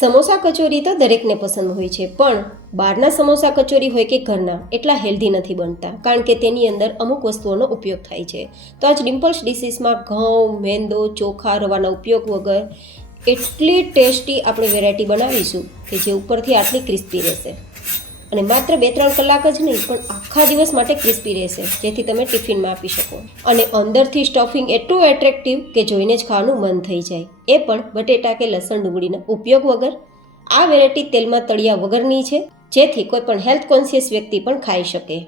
સમોસા કચોરી તો દરેકને પસંદ હોય છે, પણ બહારના સમોસા કચોરી હોય કે ઘરના એટલા હેલ્ધી નથી બનતા, કારણ કે તેની અંદર અમુક વસ્તુઓનો ઉપયોગ થાય છે. તો આજ ડિમ્પલ્સ ડિશીસમાં ઘઉં, મેંદો, ચોખા, રવાના ઉપયોગ વગર એટલી ટેસ્ટી આપણે વેરાયટી બનાવીશું કે જે ઉપરથી આટલી ક્રિસ્પી રહેશે અને માત્ર 2-3 કલાક જ નહીં પણ આખા દિવસ માટે ક્રિસ્પી રહેશે, જેથી તમે ટિફિનમાં આપી શકો. અને અંદરથી સ્ટફિંગ એટલું એટ્રેક્ટિવ કે જોઈને જ ખાવાનું મન થઈ જાય, એ પણ બટેટા કે લસણ ડુંગળીના ઉપયોગ વગર. આ વેરાયટી તેલમાં તળિયા વગરની છે, જેથી કોઈ પણ હેલ્થ કોન્શિયસ વ્યક્તિ પણ ખાઈ શકે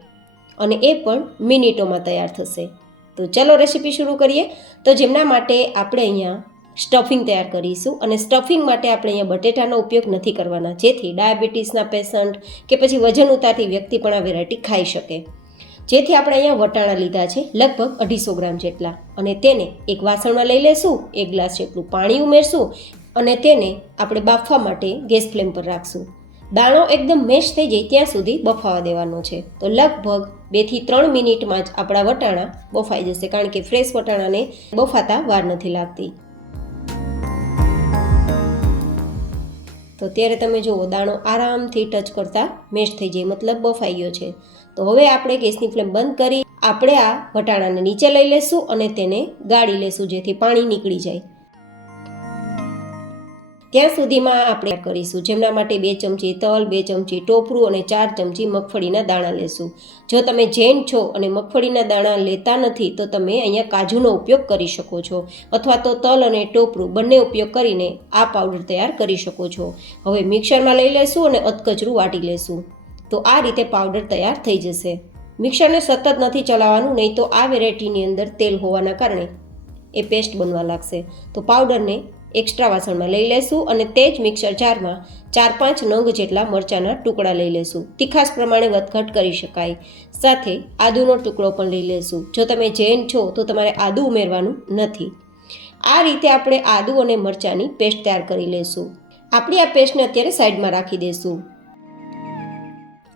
અને એ પણ મિનિટોમાં તૈયાર થશે. તો ચલો રેસીપી શરૂ કરીએ. તો જેમના માટે આપણે અહીંયા સ્ટફિંગ તૈયાર કરીશું, અને સ્ટફિંગ માટે આપણે અહીંયા બટેટાનો ઉપયોગ નથી કરવાના, જેથી ડાયાબિટીસના પેશન્ટ કે પછી વજન ઉતારતી વ્યક્તિ પણ આ વેરાયટી ખાઈ શકે. જેથી આપણે અહીંયા વટાણા લીધા છે લગભગ 250 ગ્રામ જેટલા, અને તેને એક વાસણમાં લઈ લેશું. 1 ગ્લાસ જેટલું પાણી ઉમેરશું અને તેને આપણે બાફવા માટે ગેસ ફ્લેમ પર રાખશું. દાણો એકદમ મેશ થઈ જાય ત્યાં સુધી બફાવા દેવાનો છે. તો લગભગ 2 થી 3 મિનિટમાં જ આપણા વટાણા બફાઈ જશે, કારણ કે ફ્રેશ વટાણાને બફાતા વાર નથી લાગતી. તો ત્યારે તમે જુઓ દાણો આરામથી ટચ કરતાં મેશ થઈ જાય, મતલબ બફાઈ ગયો છે. તો હવે આપણે ગેસની ફ્લેમ બંધ કરી આપણે આ વટાણાને નીચે લઈ લેશું અને તેને ગાળી લેશું, જેથી પાણી નીકળી જાય. ત્યાં સુધીમાં આપણે કરીશું. જેમના માટે 2 ચમચી તલ, 2 ચમચી ટોપરું અને 4 ચમચી મગફળીના દાણા લેશું. જો તમે જૈન છો અને મગફળીના દાણા લેતા નથી તો તમે અહીંયા કાજુનો ઉપયોગ કરી શકો છો, અથવા તો તલ અને ટોપરું બંને ઉપયોગ કરીને આ પાવડર તૈયાર કરી શકો છો. હવે મિક્સરમાં લઈ લેશું અને અધકચરું વાટી લેશું. તો આ રીતે પાવડર તૈયાર થઈ જશે. મિક્સરને સતત નથી ચલાવવાનું, નહીં તો આ વેરાયટીની અંદર તેલ હોવાના કારણે એ પેસ્ટ બનવા લાગશે. તો પાવડરને એક્સ્ટ્રા વાસણમાં લઈ લેશું અને તે જ મિક્સર જારમાં 4-5 નંગ જેટલા મરચાંના ટુકડા લઈ લેશું. તીખાસ પ્રમાણે વધઘટ કરી શકાય. સાથે આદુનો ટુકડો પણ લઈ લેશું. જો તમે જૈન છો તો તમારે આદુ ઉમેરવાનું નથી. આ રીતે આપણે આદુ અને મરચાંની પેસ્ટ તૈયાર કરી લેશું. આપણી આ પેસ્ટને અત્યારે સાઈડમાં રાખી દઈશું.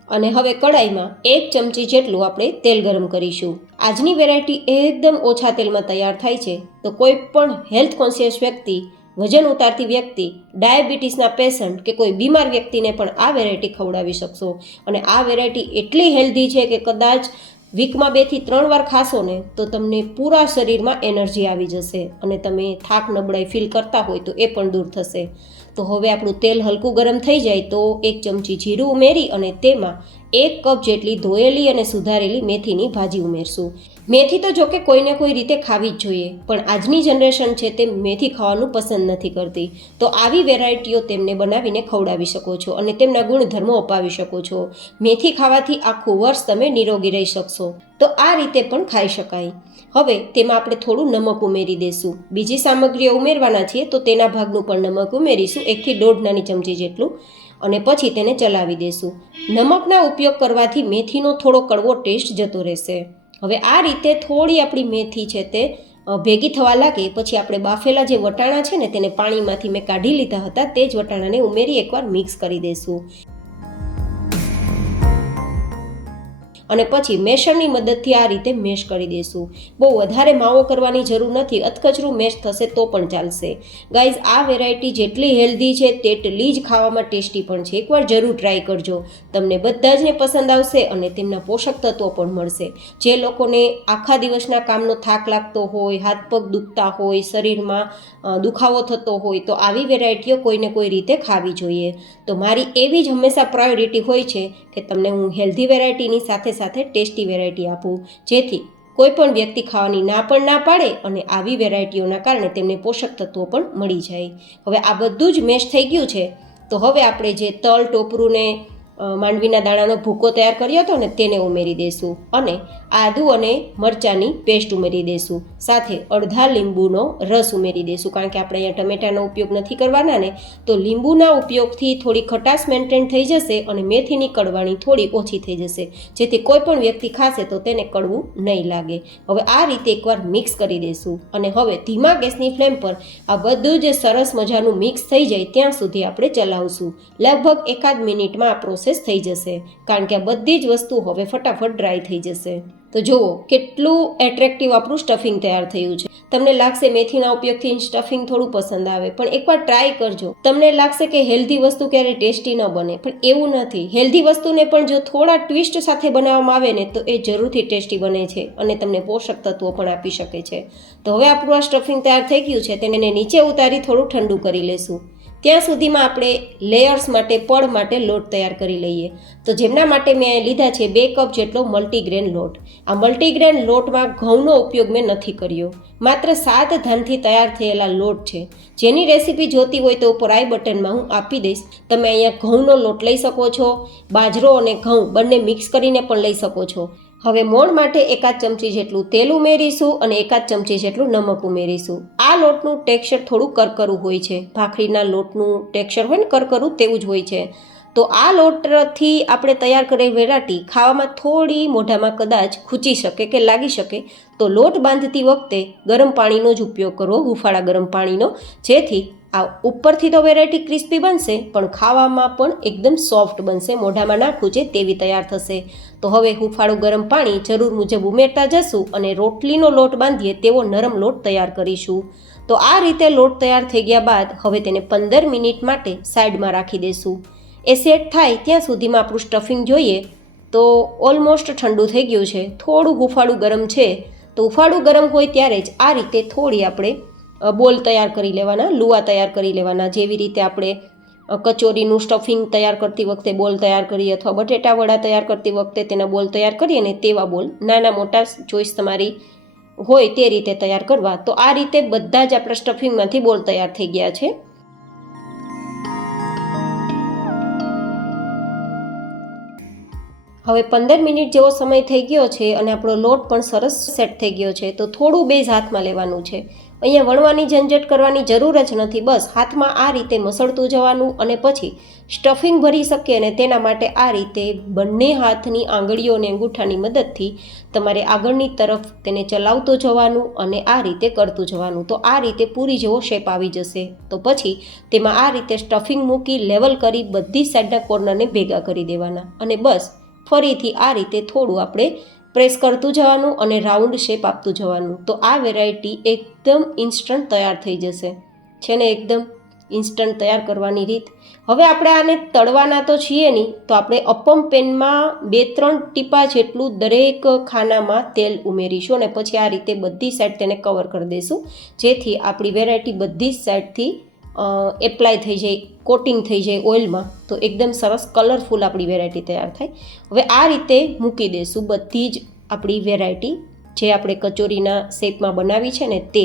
અને હવે કડાઈમાં 1 ચમચી જેટલું આપણે તેલ ગરમ કરીશું. આજની વેરાયટી એકદમ ઓછા તેલમાં તૈયાર થાય છે, તો કોઈ પણ હેલ્થ કોન્શિયસ વ્યક્તિ, વજન ઉતારતી વ્યક્તિ, ડાયાબિટીસના પેશન્ટ કે કોઈ બીમાર વ્યક્તિને પણ આ વેરાયટી ખવડાવી શકશો. અને આ વેરાયટી એટલી હેલ્ધી છે કે કદાચ વીકમાં 2 થી 3 વાર ખાશો ને તો તમને પૂરા શરીરમાં એનર્જી આવી જશે અને તમે થાક નબળાઈ ફીલ કરતા હોય તો એ પણ દૂર થશે. તો હવે આપણું તેલ હલકું ગરમ થઈ જાય તો 1 ચમચી જીરું ઉમેરી અને તેમાં 1 કપ જેટલી ધોયેલી અને સુધારેલી મેથીની ભાજી ઉમેરશું. મેથી તો જોકે કોઈને કોઈ રીતે ખાવી જ જોઈએ, પણ આજની જનરેશન છે તે મેથી ખાવાનું પસંદ નથી કરતી. તો આવી વેરાયટીઓ તેમને બનાવીને ખવડાવી શકો છો અને તેમના ગુણધર્મો અપાવી શકો છો. મેથી ખાવાથી આખું વર્ષ તમે નિરોગી રહી શકશો. તો આ રીતે પણ ખાઈ શકાય. હવે તેમાં આપણે થોડું નમક ઉમેરી દઈશું. બીજી સામગ્રીઓ ઉમેરવાના છીએ તો તેના ભાગનું પણ નમક ઉમેરીશું, 1 થી 1.5 નાની ચમચી જેટલું, અને પછી તેને ચલાવી દઈશું. નમકના ઉપયોગ કરવાથી મેથીનો થોડો કડવો ટેસ્ટ જતો રહેશે. હવે આ રીતે થોડી આપણી મેથી છે તે ભેગી થવા લાગે પછી આપણે બાફેલા જે વટાણા છે ને તેને પાણીમાંથી મેં કાઢી લીધા હતા, તે જ વટાણાને ઉમેરી એકવાર મિક્સ કરી દઈશું. અને પછી મેશરની મદદથી આ રીતે મેશ કરી દઈશું. બહુ વધારે માવો કરવાની જરૂર નથી, અધકચરું મેશ થશે તો પણ ચાલશે. ગાઈઝ, આ વેરાયટી જેટલી હેલ્ધી છે તેટલી જ ખાવામાં ટેસ્ટી પણ છે. એકવાર જરૂર ટ્રાય કરજો, તમને બધા જને પસંદ આવશે અને તેમના પોષક તત્વો પણ મળશે. જે લોકોને આખા દિવસના કામનો થાક લાગતો હોય, હાથ પગ દુખતા હોય, શરીરમાં દુખાવો થતો હોય, તો આવી વેરાયટીઓ કોઈને કોઈ રીતે ખાવી જોઈએ. તો મારી એવી જ હંમેશા પ્રાયોરિટી હોય છે કે તમને હું હેલ્ધી વેરાયટીની સાથે ટેસ્ટી વેરાયટી આપું, જેથી કોઈ પણ વ્યક્તિ ખાવાની ના પાડે અને આવી વેરાયટીઓના કારણે તેમને પોષક તત્વો પણ મળી જાય. હવે આ બધું જ મેશ થઈ ગયું છે, તો હવે આપણે જે તલ, ટોપરું ને માંડવીના દાણાનો ભૂકો તૈયાર કર્યો હતો ને તેને ઉમેરી દઈશું અને આદુ અને મરચાંની પેસ્ટ ઉમેરી દઈશું. સાથે અડધા લીંબુનો રસ ઉમેરી દઈશું, કારણ કે આપણે અહીંયા ટમેટાનો ઉપયોગ નથી કરવાના ને, તો લીંબુના ઉપયોગથી થોડી ખટાશ મેન્ટેન થઈ જશે અને મેથીની કડવાણી થોડી ઓછી થઈ જશે, જેથી કોઈ પણ વ્યક્તિ ખાશે તો તેને કડવું નહીં લાગે. હવે આ રીતે એકવાર મિક્સ કરી દઈશું અને હવે ધીમા ગેસની ફ્લેમ પર આ બધું જ સરસ મજાનું મિક્સ થઈ જાય ત્યાં સુધી આપણે ચલાવશું. લગભગ 1 મિનિટમાં આ પ્રોસેસ થઈ જશે, કારણ કે આ બધી જ વસ્તુ હવે ફટાફટ ડ્રાય થઈ જશે. તો તો જુઓ કેટલું એટ્રેક્ટિવ આપણું સ્ટફિંગ તૈયાર થયું છે. તમને લાગશે મેથીના ઉપયોગથી સ્ટફિંગ થોડું પસંદ આવે, પણ એકવાર ટ્રાય કરજો. તમને લાગશે કે હેલ્ધી વસ્તુ ક્યારે ટેસ્ટી ન બને, પણ એવું નથી. હેલ્ધી વસ્તુને પણ જો થોડા ટ્વિસ્ટ સાથે બનાવવામાં આવે ને તો એ જરૂરથી ટેસ્ટી બને છે અને તમને પોષક તત્વો પણ આપી શકે છે. તો હવે આપણું આ સ્ટફિંગ તૈયાર થઈ ગયું છે, તેને નીચે ઉતારી થોડું ઠંડુ કરી લેશું. ત્યાં સુધીમાં આપણે લેયર્સ માટે પડ માટે લોટ તૈયાર કરી લઈએ. તો જેમના માટે મેં લીધા છે 2 કપ જેટલો મલ્ટીગ્રેન લોટ. આ મલ્ટીગ્રેન લોટમાં ઘઉંનો ઉપયોગ મેં નથી કર્યો, માત્ર 7 ધાનથી તૈયાર થયેલા લોટ છે. જેની રેસીપી જોતી હોય તો ઉપર આઈ બટનમાં હું આપી દઈશ. તમે અહીંયા ઘઉંનો લોટ લઈ શકો છો, બાજરો અને ઘઉં બંને મિક્સ કરીને પણ લઈ શકો છો. હવે મોણ માટે 1 ચમચી જેટલું તેલ ઉમેરીશું અને 1 ચમચી જેટલું નમક ઉમેરીશું. આ લોટનું ટેક્સચર થોડું કરકરું હોય છે. ભાખરીના લોટનું ટેક્સચર હોય ને કરકરું, તેવું જ હોય છે. તો આ લોટથી આપણે તૈયાર કરેલી વેરાયટી ખાવામાં થોડી મોઢામાં કદાચ ખૂંચી શકે કે લાગી શકે, તો લોટ બાંધતી વખતે ગરમ પાણીનો જ ઉપયોગ કરવો, હુંફાળા ગરમ પાણીનો, જેથી આ ઉપરથી તો વેરાયટી ક્રિસ્પી બનશે પણ ખાવામાં પણ એકદમ સોફ્ટ બનશે, મોઢામાં ના ખૂંચે તેવી તૈયાર થશે. તો હવે હુંફાળું ગરમ પાણી જરૂર મુજબ ઉમેરતા જશું અને રોટલીનો લોટ બાંધીએ તેવો નરમ લોટ તૈયાર કરીશું. તો આ રીતે લોટ તૈયાર થઈ ગયા બાદ હવે તેને 15 મિનિટ માટે સાઈડમાં રાખી દઈશું. એ સેટ થાય ત્યાં સુધીમાં આપણું સ્ટફિંગ જોઈએ તો ઓલમોસ્ટ ઠંડુ થઈ ગયું છે. થોડું હુંફાળું ગરમ છે, તો હુંફાળું ગરમ હોય ત્યારે જ આ રીતે થોડી આપણે બોલ તૈયાર કરી લેવાના, લુવા તૈયાર કરી લેવાના. જેવી રીતે આપણે કચોરીનું સ્ટફિંગ તૈયાર કરતી વખતે બોલ તૈયાર કરીએ અથવા બટેટા વડા તૈયાર કરતી વખતે તેના બોલ તૈયાર કરીએ ને તેવા બોલ, નાના મોટા ચોઈસ તમારી હોય તે રીતે તૈયાર કરવા. તો આ રીતે બધા જ આપણા સ્ટફિંગમાંથી બોલ તૈયાર થઈ ગયા છે. હવે 15 મિનિટ જેવો સમય થઈ ગયો છે અને આપણો લોટ પણ સરસ સેટ થઈ ગયો છે. તો થોડું બેઝ હાથમાં લેવાનું છે. અહીંયા વણવાની ઝંઝટ કરવાની જરૂર જ નથી. બસ હાથમાં આ રીતે મસળતું જવાનું અને પછી સ્ટફિંગ ભરી શકીએ અને તેના માટે આ રીતે બંને હાથની આંગળીઓ અને અંગૂઠાની મદદથી તમારે આગળની તરફ તેને ચલાવતું જવાનું અને આ રીતે કરતું જવાનું. તો આ રીતે પૂરી જેવો શેપ આવી જશે. તો પછી તેમાં આ રીતે સ્ટફિંગ મૂકી લેવલ કરી બધી સાઈડના કોર્નરને ભેગા કરી દેવાના અને બસ ફરીથી આ રીતે થોડું આપણે પ્રેસ કરતું જવાનું અને રાઉન્ડ શેપ આપતું જવાનું. તો આ વેરાયટી એકદમ ઇન્સ્ટન્ટ તૈયાર થઈ જશે છે ને, એકદમ ઇન્સ્ટન્ટ તૈયાર કરવાની રીત. હવે આપણે આને તળવાના તો છીએ નહીં, તો આપણે અપમ પેનમાં 2-3 ટીપા જેટલું દરેક ખાનામાં તેલ ઉમેરીશું અને પછી આ રીતે બધી સાઈડ તેને કવર કરી દઈશું, જેથી આપણી વેરાયટી બધી જ સાઈડથી એપ્લાય થઈ જાય, કોટિંગ થઈ જાય ઓઇલમાં. તો એકદમ સરસ કલરફુલ આપણી વેરાયટી તૈયાર થાય. હવે આ રીતે મૂકી દઈશું બધી જ આપણી વેરાયટી જે આપણે કચોરીના શેપમાં બનાવી છે ને તે.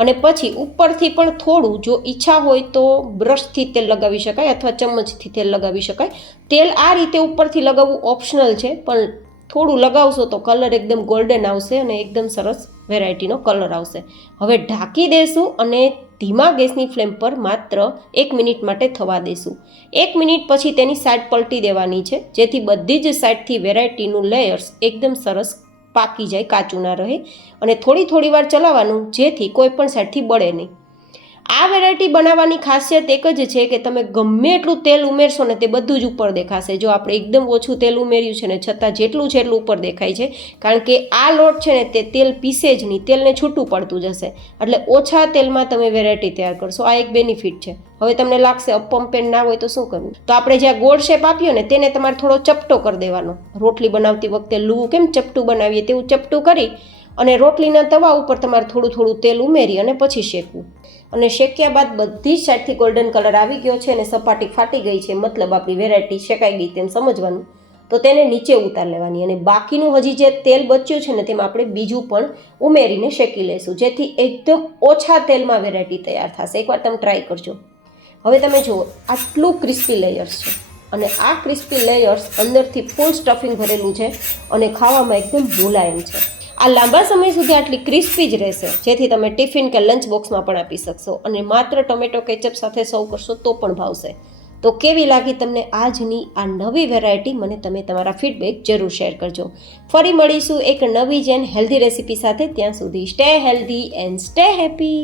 અને પછી ઉપરથી પણ થોડું જો ઈચ્છા હોય તો બ્રશથી તેલ લગાવી શકાય અથવા ચમચથી તેલ લગાવી શકાય. તેલ આ રીતે ઉપરથી લગાવવું ઓપ્શનલ છે, પણ થોડું લગાવશો તો કલર એકદમ ગોલ્ડન આવશે અને એકદમ સરસ વેરાયટીનો કલર આવશે. હવે ઢાંકી દઈશું અને ધીમા ગેસની ફ્લેમ પર માત્ર 1 મિનિટ માટે થવા દઈશું. 1 મિનિટ પછી તેની સાઈડ પલટી દેવાની છે, જેથી બધી જ સાઈડથી વેરાયટીનું લેયર્સ એકદમ સરસ પાકી જાય, કાચું ના રહે. અને થોડી વાર ચલાવવાનું, જેથી કોઈ પણ સાઈડથી બળે નહીં. આ વેરાયટી બનાવવાની ખાસિયત એક જ છે કે તમે ગમે એટલું તેલ ઉમેરશો ને તે બધું જ ઉપર દેખાશે. જો આપણે એકદમ ઓછું તેલ ઉમેર્યું છે ને છતાં જેટલું છે એટલું ઉપર દેખાય છે, કારણ કે આ લોટ છે ને તે તેલ પીસે જ નહીં, તેલને છૂટું પડતું જશે. એટલે ઓછા તેલમાં તમે વેરાયટી તૈયાર કરશો, આ એક બેનિફિટ છે. હવે તમને લાગશે અપમ પેન ના હોય તો શું કરવું? તો આપણે જ્યાં ગોળ શેપ આપ્યો ને તેને તમારે થોડો ચપટો કરી દેવાનો. રોટલી બનાવતી વખતે લૂવું કેમ ચપટું બનાવીએ તેવું ચપટું કરી અને રોટલીના તવા ઉપર તમારે થોડું તેલ ઉમેરી અને પછી શેકવું. અને શેક્યા બાદ બધી જ સાઈડથી ગોલ્ડન કલર આવી ગયો છે અને સપાટી ફાટી ગઈ છે, મતલબ આપણી વેરાયટી શેકાઈ ગઈ તેમ સમજવાનું. તો તેને નીચે ઉતાર લેવાની અને બાકીનું હજી જે તેલ બચ્યું છે ને તેમાં આપણે બીજું પણ ઉમેરીને શેકી લઈશું, જેથી એકદમ ઓછા તેલમાં વેરાયટી તૈયાર થશે. એકવાર તમે ટ્રાય કરજો. હવે તમે જુઓ આટલું ક્રિસ્પી લેયર્સ છે અને આ ક્રિસ્પી લેયર્સ અંદરથી ફૂલ સ્ટફિંગ ભરેલું છે અને ખાવામાં એકદમ મુલાયમ છે. આ લાંબા સમય સુધી આટલી ક્રિસ્પી જ રહેશે, જેથી તમે ટિફિન કે લંચ બોક્સમાં પણ આપી શકશો અને માત્ર ટોમેટો કેચઅપ સાથે સર્વ કરશો તો પણ ભાવશે. તો કેવી લાગી તમને આજની આ નવી વેરાયટી? મને તમે તમારા ફીડબેક જરૂર શેર કરજો. ફરી મળીશું એક નવી જ એન્ડ હેલ્ધી રેસીપી સાથે. ત્યાં સુધી stay healthy and stay happy.